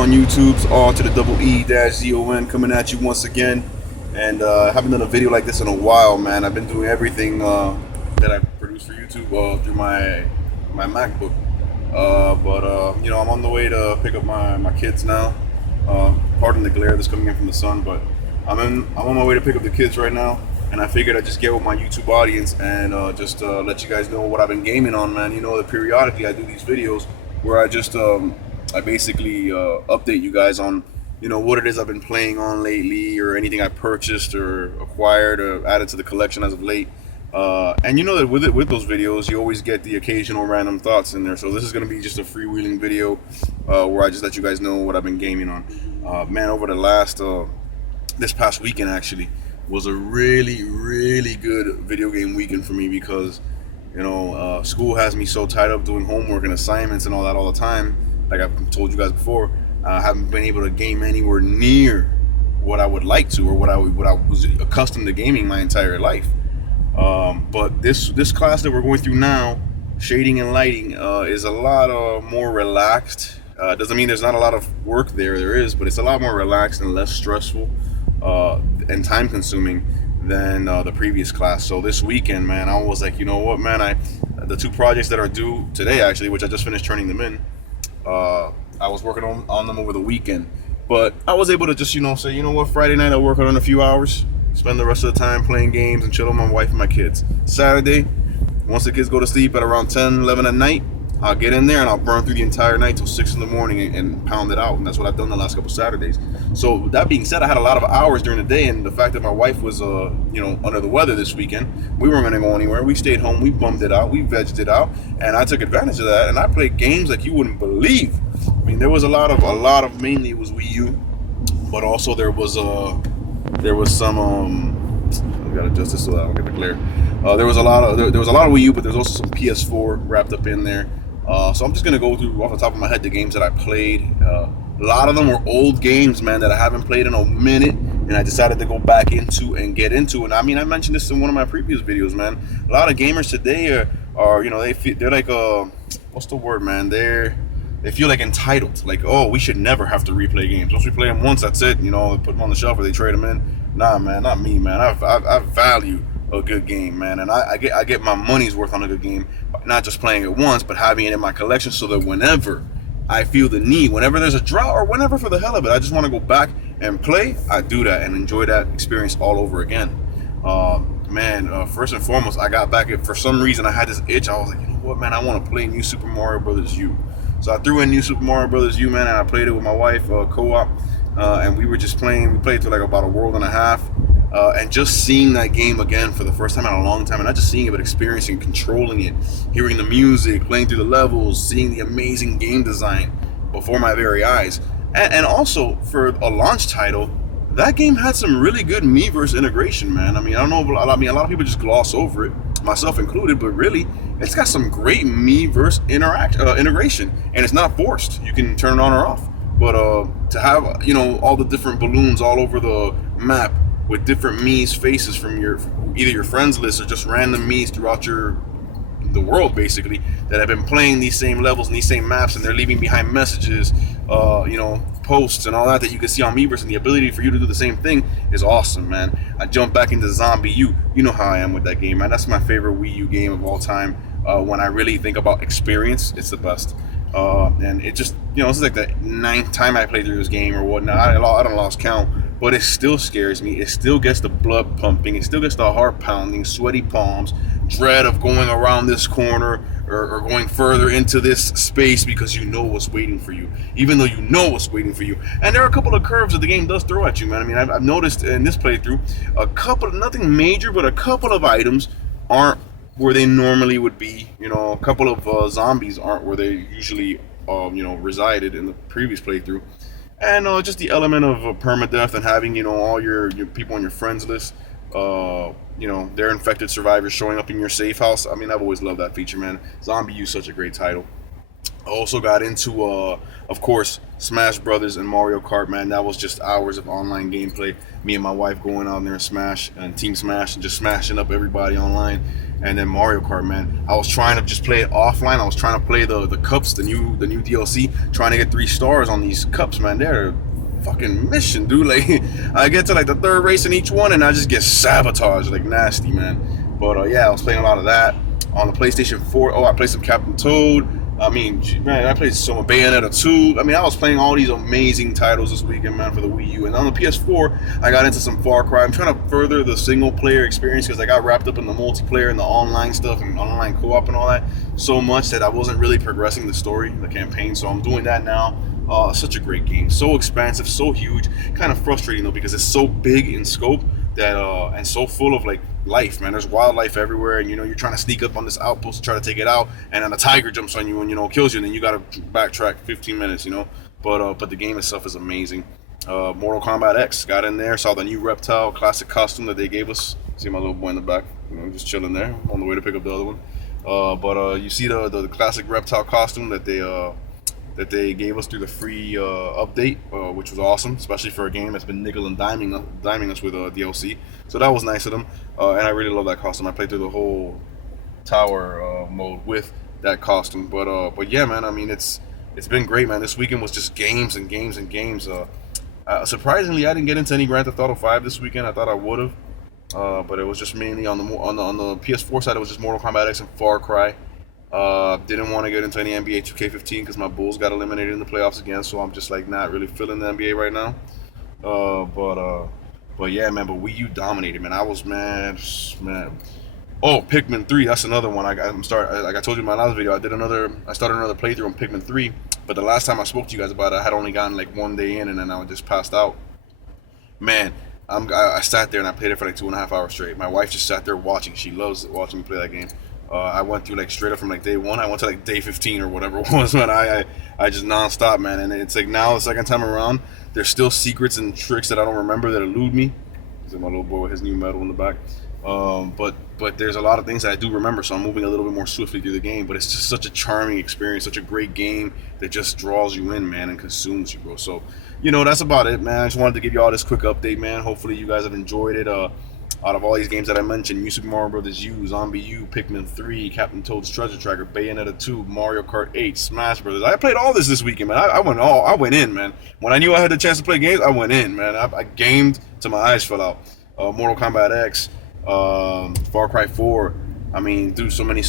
on YouTube? It's all to the double E-ZON coming at you once again. And I haven't done a video like this in a while, man. I've been doing everything that I produce for YouTube through my MacBook. But you know, I'm on the way to pick up my kids now. Pardon the glare that's coming in from the sun, but I'm on my way to pick up the kids right now. And I figured I'd just get with my YouTube audience and just let you guys know what I've been gaming on, man. You know that periodically I do these videos where I just I basically update you guys on, you know, what it is I've been playing on lately, or anything I purchased or acquired or added to the collection as of late. And you know that with those videos, you always get the occasional random thoughts in there. So this is going to be just a freewheeling video where I just let you guys know what I've been gaming on. Man, over the last this past weekend actually was a really good video game weekend for me, because you know school has me so tied up doing homework and assignments and all that all the time. Like I've told you guys before, I haven't been able to game anywhere near what I would like to, or what I was accustomed to gaming my entire life. But this class that we're going through now, shading and lighting, is a lot more relaxed. Doesn't mean there's not a lot of work there is, but it's a lot more relaxed and less stressful and time consuming than the previous class. So this weekend, man, I was like, you know what, man, the two projects that are due today, actually, which I just finished turning them in, I was working on them over the weekend. But I was able to just, you know, say, you know what, Friday night I'll work on a few hours, spend the rest of the time playing games and chill with my wife and my kids. Saturday, once the kids go to sleep at around 10, 11 at night, I'll get in there and I'll burn through the entire night till 6 in the morning and pound it out. And that's what I've done the last couple Saturdays. So with that being said, I had a lot of hours during the day, and the fact that my wife was, you know, under the weather this weekend, we weren't going to go anywhere. We stayed home, we bummed it out, we vegged it out, and I took advantage of that. And I played games like you wouldn't believe. I mean, there was a lot of mainly it was Wii U, but also there was some I gotta adjust this so that I don't get the glare. There was a lot of Wii U, but there's also some PS4 wrapped up in there. So I'm just gonna go through off the top of my head the games that I played. A lot of them were old games, man, that I haven't played in a minute, and I decided to go back into and get into. And I mean, I mentioned this in one of my previous videos, man. A lot of gamers today are you know, they're like what's the word, man? They feel like entitled, like, oh, we should never have to replay games. Once we play them once, that's it. You know, they put them on the shelf or they trade them in. Nah, man, not me, man. I value a good game, man, and I get my money's worth on a good game, not just playing it once, but having it in my collection so that whenever I feel the need, whenever there's a drought, or whenever for the hell of it, I just want to go back and play, I do that and enjoy that experience all over again. First and foremost, I got back for some reason I had this itch. I was like, you know what, man, I want to play New Super Mario Brothers U. So I threw in New Super Mario Brothers U, man, and I played it with my wife, co-op, and we were just playing. We played through like about a world and a half, and just seeing that game again for the first time in a long time, and not just seeing it, but experiencing, controlling it, hearing the music, playing through the levels, seeing the amazing game design before my very eyes. And also, for a launch title, that game had some really good Miiverse integration, man. I mean, I don't know, a lot of people just gloss over it, myself included, but really, it's got some great Miiverse integration, and it's not forced. You can turn it on or off. But to have, you know, all the different balloons all over the map with different Mii's faces from either your friends list or just random Mii's throughout the world, basically, that have been playing these same levels and these same maps, and they're leaving behind messages, you know, posts and all that you can see on Miiverse, and the ability for you to do the same thing is awesome, man. I jumped back into Zombie U. You know how I am with that game, man. That's my favorite Wii U game of all time. When I really think about experience, it's the best. And it just, you know, this is like the 9th time I played through this game or whatnot. I don't lost count, but it still scares me. It still gets the blood pumping. It still gets the heart pounding, sweaty palms, dread of going around this corner or going further into this space, because you know what's waiting for you, even though you know what's waiting for you. And there are a couple of curves that the game does throw at you, man. I mean, I've noticed in this playthrough, nothing major, but a couple of items aren't where they normally would be. You know, a couple of zombies aren't where they usually, you know, resided in the previous playthrough. And just the element of permadeath and having, you know, all your people on your friends list, you know, their infected survivors showing up in your safe house. I mean, I've always loved that feature, man. Zombie U is such a great title. also got into, of course, Smash Brothers and Mario Kart. Man, that was just hours of online gameplay. Me and my wife going out there and Smash and Team Smash and just smashing up everybody online. And then Mario Kart, man, I was trying to just play it offline. I was trying to play the cups, the new DLC, trying to get 3 stars on these cups, man. They're fucking mission, dude. Like, I get to like the 3rd race in each one and I just get sabotaged like nasty, man. But yeah, I was playing a lot of that on the PlayStation 4. Oh, I played some Captain Toad. I mean, man, I played some Bayonetta 2. I mean, I was playing all these amazing titles this weekend, man, for the Wii U. And on the PS4, I got into some Far Cry. I'm trying to further the single-player experience because I got wrapped up in the multiplayer and the online stuff and online co-op and all that so much that I wasn't really progressing the story, the campaign. So I'm doing that now. Such a great game. So expansive, so huge. Kind of frustrating, though, because it's so big in scope that and so full of like life, man. There's wildlife everywhere, and you're trying to sneak up on this outpost to try to take it out, and then a tiger jumps on you and kills you, and then you got to backtrack 15 minutes, But the game itself is amazing. Mortal Kombat X got in there, saw the new Reptile classic costume that they gave us. See my little boy in the back, just chilling there on the way to pick up the other one. But you see the classic Reptile costume that they gave us through the free update, which was awesome, especially for a game that's been nickel and diming us with DLC. So that was nice of them, and I really love that costume. I played through the whole tower mode with that costume. But yeah, man. I mean, it's been great, man. This weekend was just games and games and games. Surprisingly, I didn't get into any Grand Theft Auto 5 this weekend. I thought I would have, but it was just mainly on the PS4 side. It was just Mortal Kombat X and Far Cry. Didn't want to get into any NBA 2K15 because my Bulls got eliminated in the playoffs again, so I'm just like not really feeling the NBA right now. But yeah, man. But Wii U dominated, man. I was man. Oh, Pikmin 3. That's another one. Like I told you in my last video, I started another playthrough on Pikmin 3. But the last time I spoke to you guys about it, I had only gotten like 1 day in, and then I just passed out. Man, I sat there and I played it for like 2.5 hours straight. My wife just sat there watching. She loves watching me play that game. I went through like straight up from like day 1. I went to like day 15 or whatever it was, man. I just nonstop, man. And it's like now the second time around, there's still secrets and tricks that I don't remember that elude me. There's my little boy with his new medal in the back. But there's a lot of things that I do remember, so I'm moving a little bit more swiftly through the game. But it's just such a charming experience, such a great game that just draws you in, man, and consumes you, bro. So, that's about it, man. I just wanted to give you all this quick update, man. Hopefully you guys have enjoyed it. Out of all these games that I mentioned, New Super Mario Bros. U, Zombie U, Pikmin 3, Captain Toad's Treasure Tracker, Bayonetta 2, Mario Kart 8, Smash Brothers. I played all this weekend, man. I went in, man. When I knew I had the chance to play games, I went in, man. I gamed till my eyes fell out. Mortal Kombat X, Far Cry 4. I mean, dude, so many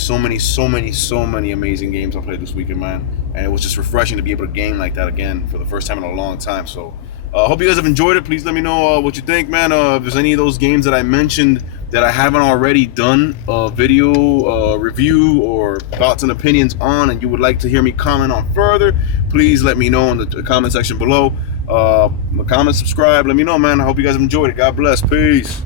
amazing games I played this weekend, man. And it was just refreshing to be able to game like that again for the first time in a long time. So, hope you guys have enjoyed it. Please let me know what you think, man. If there's any of those games that I mentioned that I haven't already done a video review or thoughts and opinions on, and you would like to hear me comment on further, please let me know in the comment section below. Comment, subscribe. Let me know, man. I hope you guys have enjoyed it. God bless. Peace.